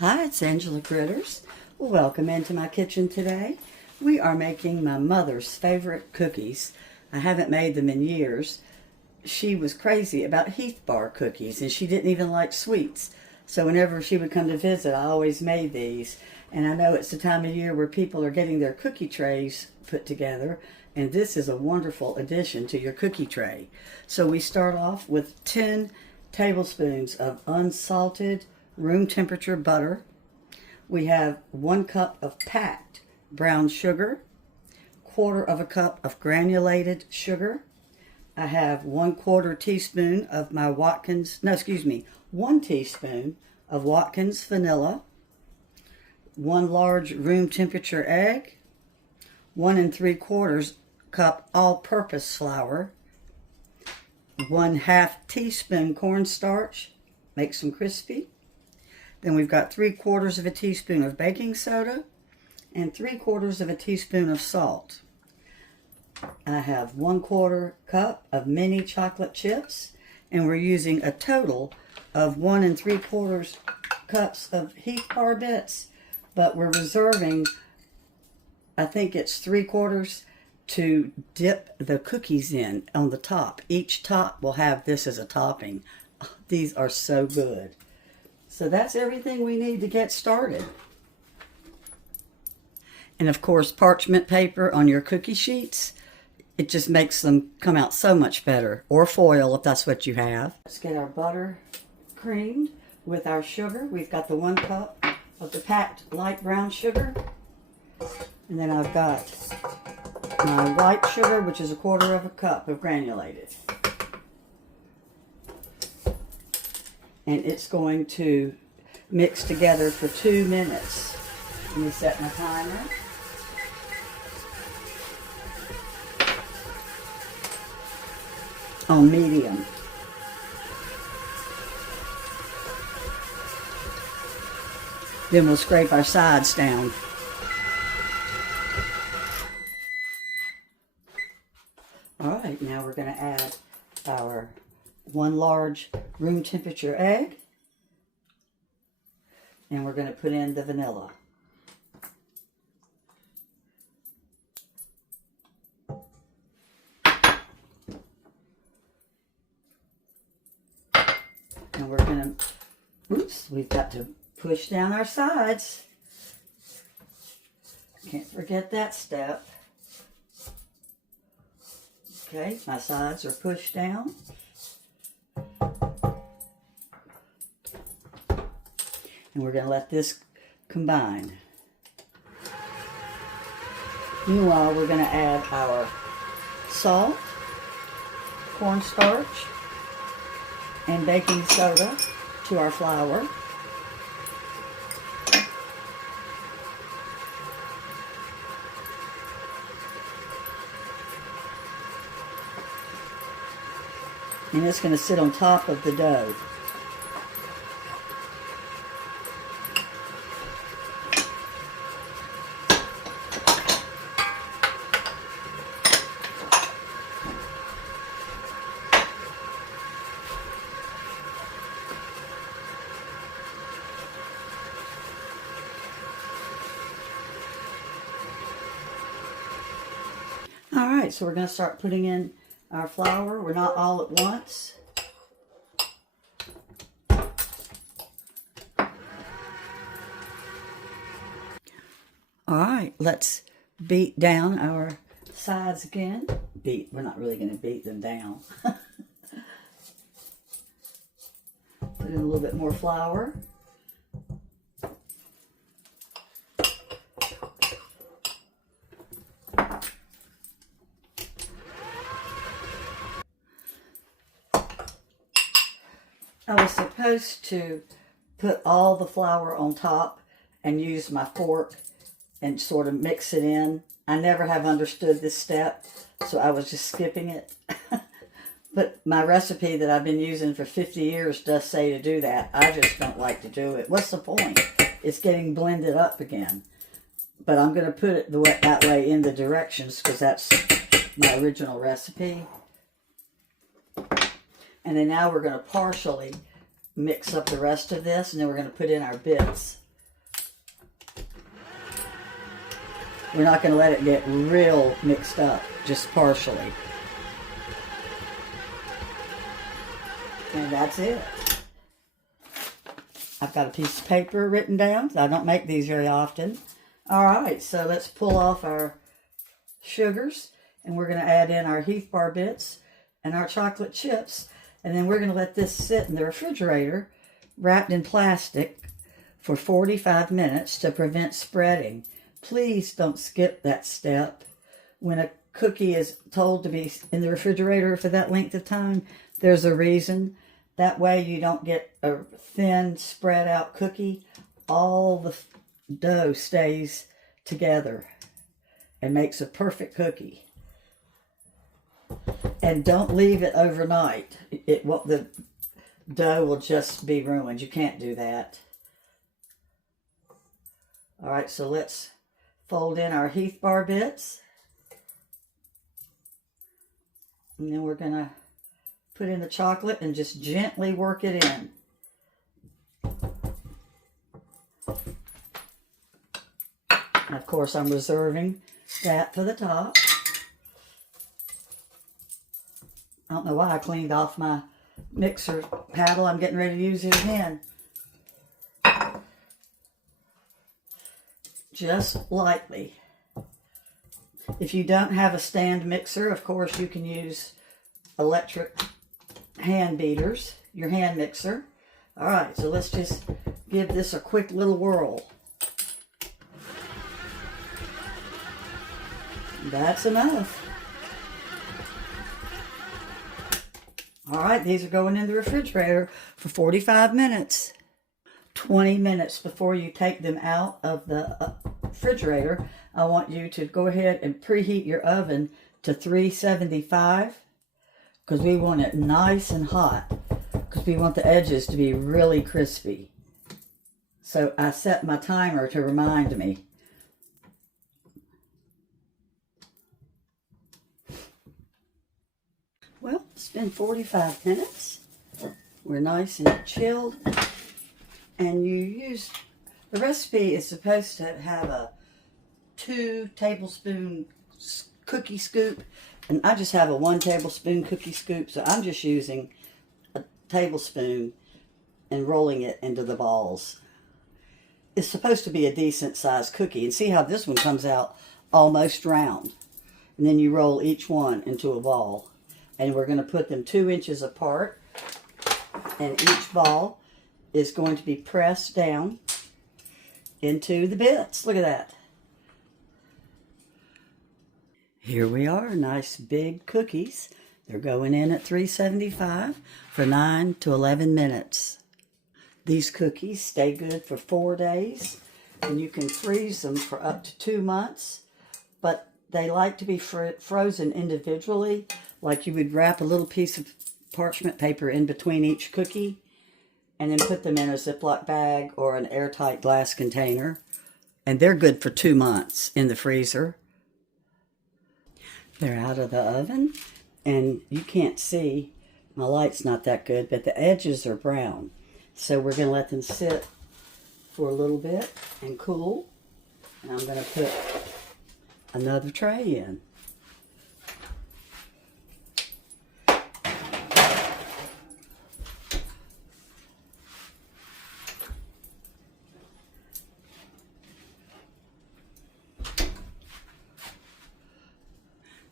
Hi, it's Angela Critters. Welcome into my kitchen today. We are making my mother's favorite cookies. I haven't made them in years. She was crazy about Heath Bar Cookies, and she didn't even like sweets. So whenever she would come to visit, I always made these. And I know it's the time of year where people are getting their cookie trays put together, and this is a wonderful addition to your cookie tray. So we start off with 10 tablespoons of unsalted room temperature butter. We have 1 cup of packed brown sugar, 1/4 cup of granulated sugar. I have 1/4 teaspoon of my 1 teaspoon of Watkins vanilla, 1 large room temperature egg, 1 3/4 cup all-purpose flour, 1/2 teaspoon cornstarch, makes them crispy. Then we've got 3/4 teaspoon of baking soda and 3/4 teaspoon of salt. I have 1/4 cup of mini chocolate chips, and we're using a total of 1 3/4 cups of Heath Bar bits, but we're reserving, I think it's 3/4 to dip the cookies in on the top. Each top will have this as a topping. These are so good. So that's everything we need to get started. And of course, parchment paper on your cookie sheets. It just makes them come out so much better. Or foil if that's what you have. Let's get our butter creamed with our sugar. We've got the 1 cup of the packed light brown sugar. And then I've got my white sugar, which is 1/4 cup of granulated. And it's going to mix together for 2 minutes. Let me set my timer. On medium. Then we'll scrape our sides down. All right, now we're going to add our 1 large room temperature egg, and we're going to put in the vanilla. And we're going to, we've got to push down our sides. Can't forget that step. Okay, my sides are pushed down. And we're going to let this combine. Meanwhile, we're going to add our salt, cornstarch, and baking soda to our flour. And it's going to sit on top of the dough. All right, so we're going to start putting in our flour. We're not all at once. All right, let's beat down our sides again. We're not really going to beat them down. Put in a little bit more flour. I was supposed to put all the flour on top and use my fork and sort of mix it in. I never have understood this step, so I was just skipping it. But my recipe that I've been using for 50 years does say to do that. I just don't like to do it. What's the point? It's getting blended up again. But I'm going to put it that way in the directions because that's my original recipe. And then now we're going to partially mix up the rest of this, and then we're going to put in our bits. We're not going to let it get real mixed up, just partially. And that's it. I've got a piece of paper written down. I don't make these very often. All right, so let's pull off our sugars, and we're going to add in our Heath Bar bits and our chocolate chips, and then we're going to let this sit in the refrigerator wrapped in plastic for 45 minutes to prevent spreading. Please don't skip that step. When a cookie is told to be in the refrigerator for that length of time, there's a reason. That way you don't get a thin, spread out cookie. All the dough stays together and makes a perfect cookie. And don't leave it overnight. The dough will just be ruined. You can't do that. All right, so let's fold in our Heath Bar bits. And then we're going to put in the chocolate and just gently work it in. And of course, I'm reserving that for the top. I don't know why I cleaned off my mixer paddle. I'm getting ready to use it again. Just lightly. If you don't have a stand mixer, of course, you can use electric hand beaters, your hand mixer. All right, so let's just give this a quick little whirl. That's enough. All right, these are going in the refrigerator for 45 minutes. 20 minutes before you take them out of the refrigerator, I want you to go ahead and preheat your oven to 375 because we want it nice and hot because we want the edges to be really crispy. So I set my timer to remind me. Well, it's been 45 minutes. We're nice and chilled. And you use, the recipe is supposed to have a 2 tablespoon cookie scoop. And I just have a 1 tablespoon cookie scoop. So I'm just using a tablespoon and rolling it into the balls. It's supposed to be a decent sized cookie. And see how this one comes out almost round. And then you roll each one into a ball. And we're going to put them 2 inches apart. And each ball is going to be pressed down into the bits. Look at that. Here we are, nice big cookies. They're going in at 375 for 9 to 11 minutes. These cookies stay good for 4 days, and you can freeze them for up to 2 months, but they like to be frozen individually, like you would wrap a little piece of parchment paper in between each cookie and then put them in a Ziploc bag or an airtight glass container. And they're good for 2 months in the freezer. They're out of the oven, and you can't see, my light's not that good, but the edges are brown. So we're going to let them sit for a little bit and cool. And I'm going to put another tray in.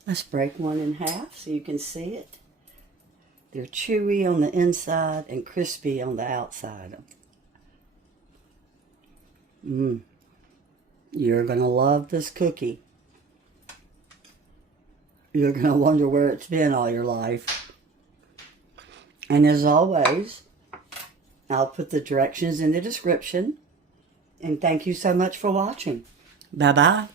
Let's break one in half so you can see it. They're chewy on the inside and crispy on the outside. You're going to love this cookie. You're going to wonder where it's been all your life. And as always, I'll put the directions in the description. And thank you so much for watching. Bye-bye.